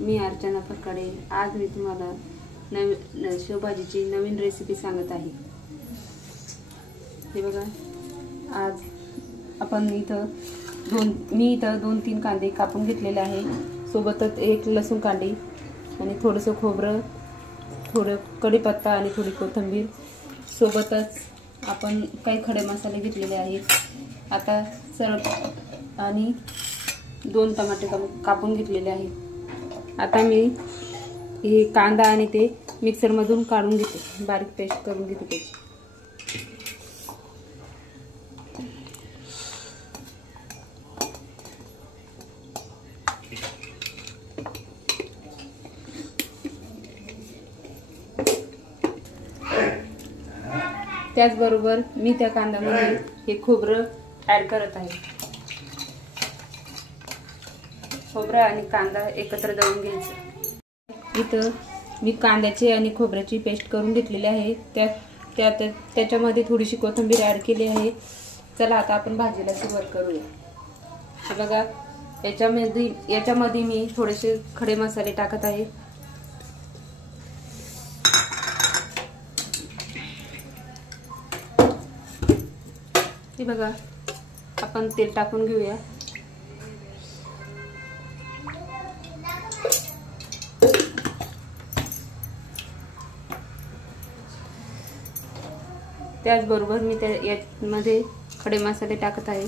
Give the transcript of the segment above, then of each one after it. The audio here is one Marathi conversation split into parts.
मी अर्चना फक्कडे। आज मी तुम्हाला शेवभाजीची नवीन रेसिपी सांगत आहे। हे बघा, आज आपण मी इथं 2-3 कांदे कापून घेतलेले आहे, सोबतच एक लसूण कांडी आणि थोडंसं खोबरं, थोडं कढीपत्ता आणि थोडी कोथिंबीर, सोबतच आपण काही खडे मसाले घेतलेले आहेत। आता आणि 2 टमाटे कापून घेतलेले आहेत। आता मी हे कांदा आणि ते मिक्सर मधून काढून घेते, बारीक पेस्ट करून घेते त्याची। त्याचबरोबर मी त्या कांद्यामध्ये हे खोबरं ऍड करत आहे। खोबरं आणि कांदा एकत्र दळून घ्यायचं। इथं मी कांद्याची आणि खोबऱ्याची पेस्ट करून घेतलेली आहे। त्याच्यामध्ये थोडीशी कोथिंबीर ऍड केली आहे। चला आता आपण भाजीला सुरुवात करूया। हे बघा, याच्यामध्ये मी थोडेसे खडे मसाले टाकत आहे। हे बघा, आपण तेल टाकून घेऊया। त्याचबरोबर मी यामध्ये खडे मसाले टाकत आहे।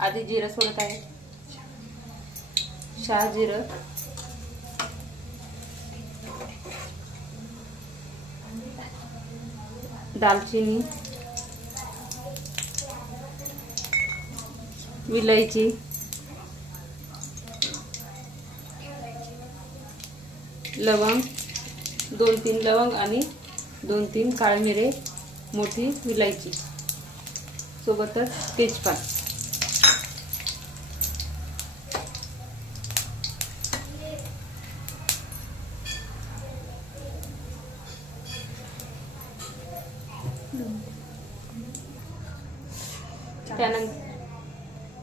आधी जिरं सोडत आहे, शहाजिरं, दालचिनी, विलायची, लवंग, 2-3 लवंग आणि 2-3 काळे मिरे, मोठी विलायची, सोबतच तेजपात।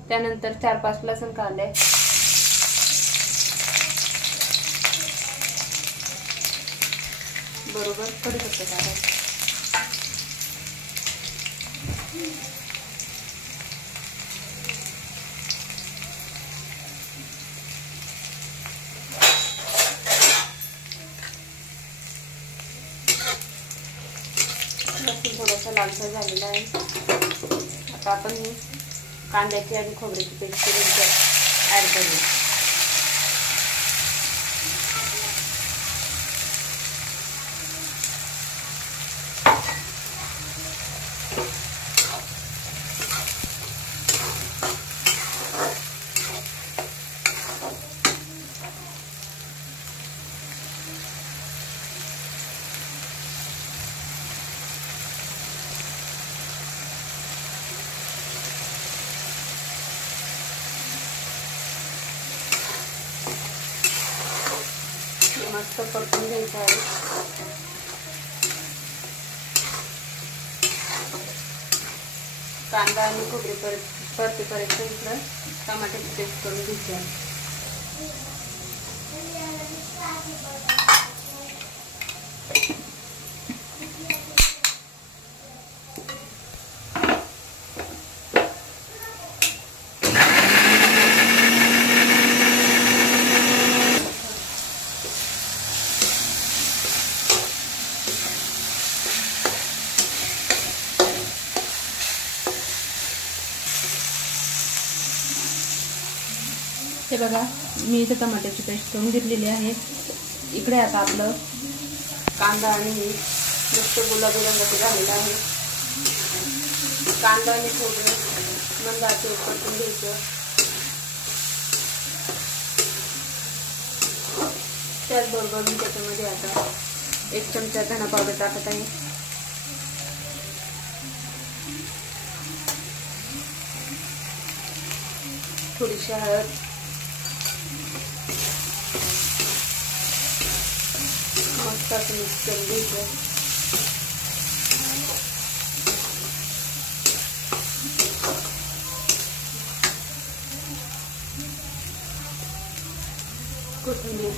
त्यानंतर 4-5 लसूण कांदे, बरोबर कढीपत्ता टाकायचा। लसूण थोडासा लालसर झालेला आहे। आता आपण कांद्याची आणि खोबऱ्याची पेस्ट ऍड करूया। मस्त परतून घ्यायचं आहे। कांदा आणि खोबरे परतेपर्यंत इकडं टमाट्याची पेस्ट करून घ्यायची आहे। हे बघा, मी इथे टमाट्याची पेस्ट करून घेतलेली आहे। इकडे आता आपलं कांदा आणि मस्त गुलाबी रंगाचं झालेलं आहे। कांदा आणि खोबरं मंद आचेवर परतून घ्यायचं। त्याचबरोबर मी त्याच्यामध्ये आता 1 चमचा धना पावडर टाकत आहे। थोडीशी हळद, मस्त असं मिक्स करून घ्यायचं. कोथिंबीर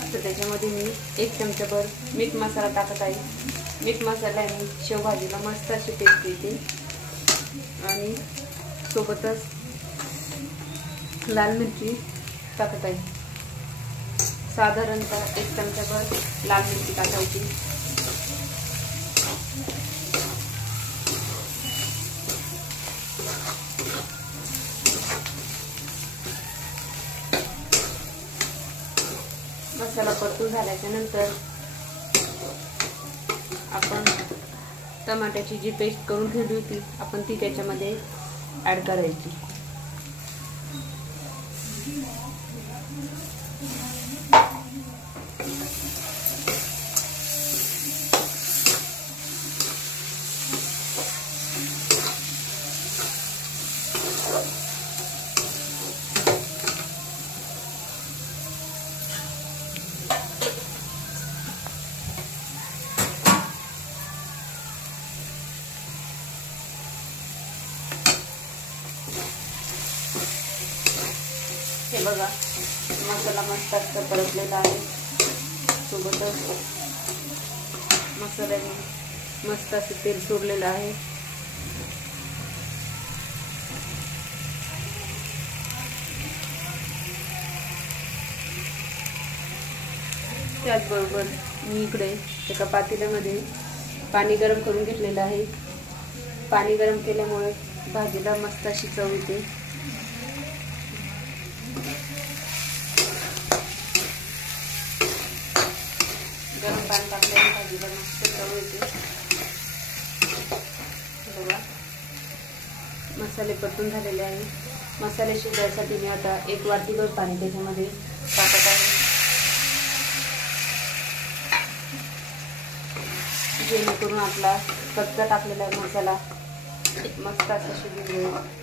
आता त्याच्यामध्ये मी 1 चमचाभर मीठ मसाला टाकत आहे. मीठ मसाल्याने शेवभाजीला मस्त अशी टेस्ट येते. आणि सोबतच लाल मिरची टाकत आहे. साधारणतः 1 चमचाभर लाल मिरची टाकायची. मसाला परतून झाल्याच्या नंतर आपण टमाट्याची जी पेस्ट करून ठेवली होती आपण ती त्याच्यामध्ये ऍड करायची. हे बघा मसाला मस्त असं परतलेला आहे. सोबतच मसाल्याने मस्त असं तेल सोडलेलं आहे. त्याचबरोबर मी इकडे एका पातेल्यामध्ये पाणी गरम करून घेतलेलं आहे. पाणी गरम केल्यामुळे भाजीला मस्त अशी चव येते. गरम पाणी टाकल्याने भाजीला मस्त चव येते. बघा मसाले परतून झालेले आहे. मसाले शिजण्यासाठी मी आता 1 वाटीभर पाणी त्याच्यामध्ये टाकत आहे, जेणेकरून आपला कच्चा टाकलेला मसाला मस्त असा शिजून जाईल.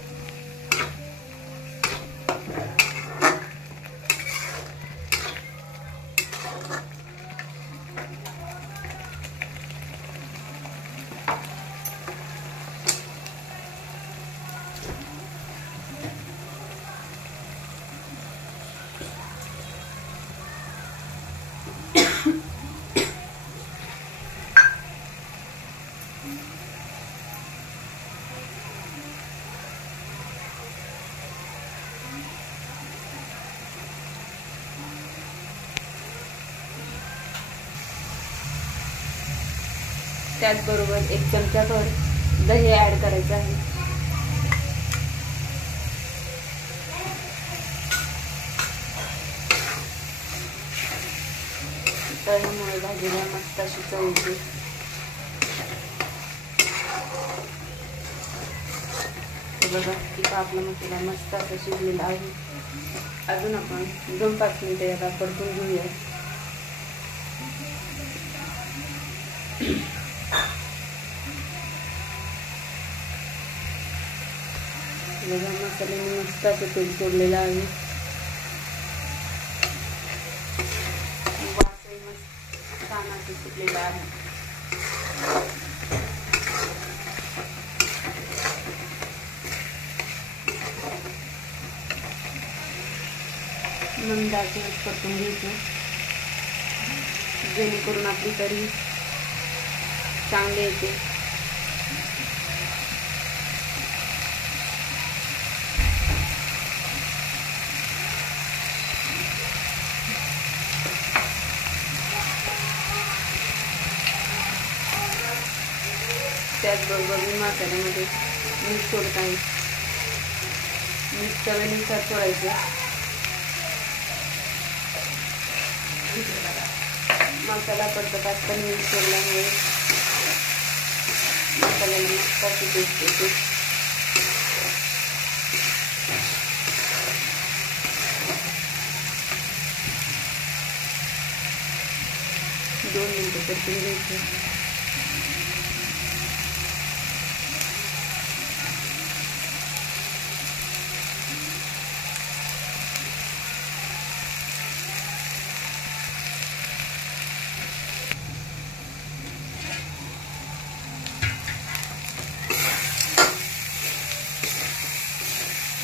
त्याचबरोबर 1 चमचाभर दही ऍड करायचं आहे. दह्यामुळे भाजीला मस्त अशी चव येते. बघा इथं आपला मसाला मस्त असा शिजलेला आहे. अजून आपण 2-5 मिनिटे याला परतून घेऊया. बघा मसाल्याने मस्त असं तेल सोडलेलं आहे. वासही मस्त छान असं सुटलेला आहे. मंद आचेवर परतून घ्यायचं, जेणेकरून आपली तरी चांगली येते. त्याचबरोबर मी मसाल्यामध्ये मीठ सोडत आहे. मीठ चवीनुसार सोडायचं. मसाला परतत असताना मीठ सोडल्यामुळे मसाल्याला मस्त अशी टेस्ट येते. दोन मिनिटं परतून घ्यायचं.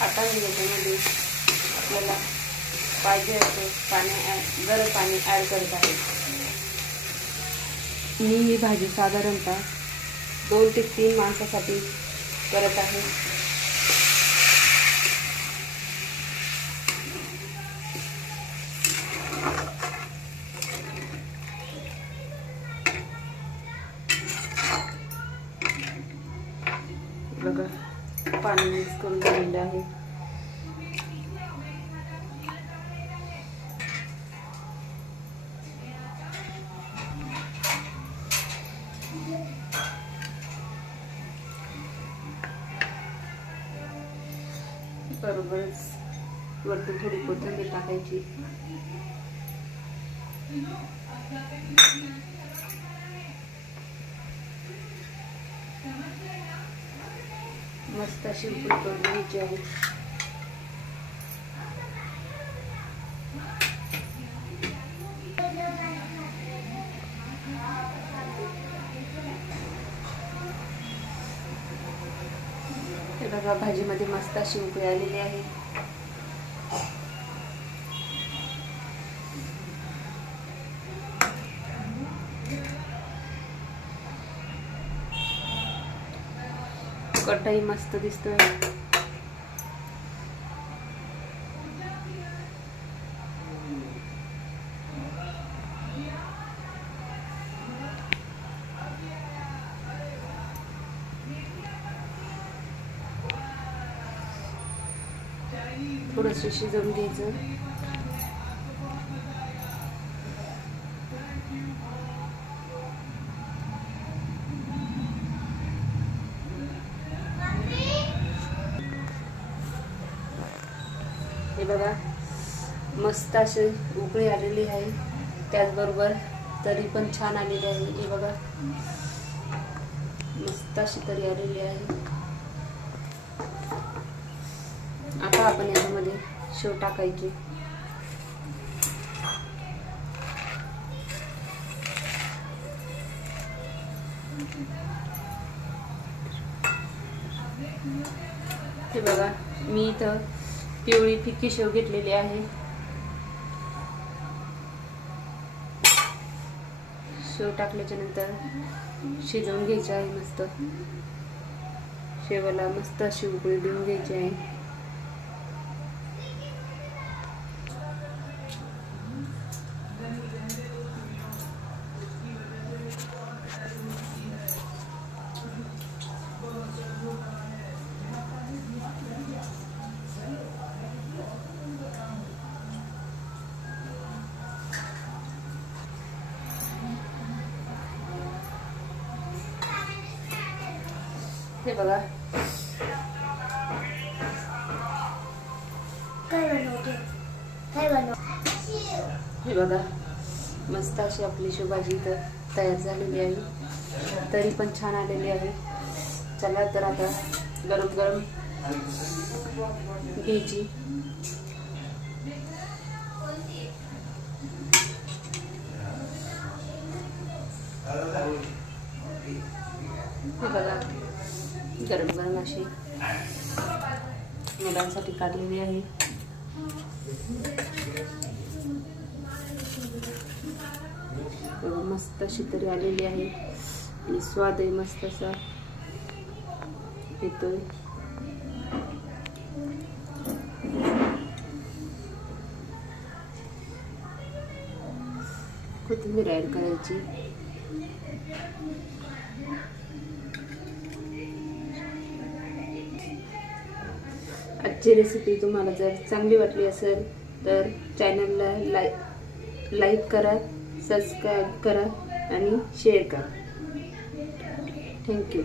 आता मी याच्यामध्ये आपल्याला पाहिजे असं गरम पाणी ॲड करत आहे. मी ही भाजी साधारणतः 2 ते 3 माणसासाठी करत आहे. बघा पाणी मिक्स करून झालेलं आहे. बरोबरच वरती थोडी कोथिंबीर टाकायची. मस्त अशी उकळी करून घ्यायची आहे. हे बघा भाजीमध्ये मस्त अशी उकळी आलेली आहे. कढई मस्त दिसतोय. थोडंसं शिजवून घ्यायचं. हे बघा मस्त अशी उकळी आलेली आहे. त्याचबरोबर तरी पण छान आलेली आहे. हे बघा मस्त अशी तरी आलेली आहे. आता आपण याच्यामध्ये शेव टाकायची. हे बघा मी इथं पिवळी फिक्की शेव घेतलेली आहे. शेव टाकल्याच्या नंतर शिजवून घ्यायची आहे. मस्त शेवाला मस्त अशी उकळी देऊन घ्यायची आहे. हे बघा हे बघा मस्त अशी आपली शेवभाजी इथं तयार झालेली आहे. तरी पण छान आलेली आहे. चला तर आता गरम गरम घ्यायची. हे बघा गरम गरम अशी मुलांसाठी काढलेली आहे. मस्त अशी तरी आलेली आहे आणि स्वादही मस्त असा येतोय. कोथिंबीर ॲड करायची. आजची रेसिपी तुम्हाला जर चांगली वाटली असेल तर चॅनलला लाईक करा, सबस्क्राईब करा आणि शेअर करा. थँक्यू.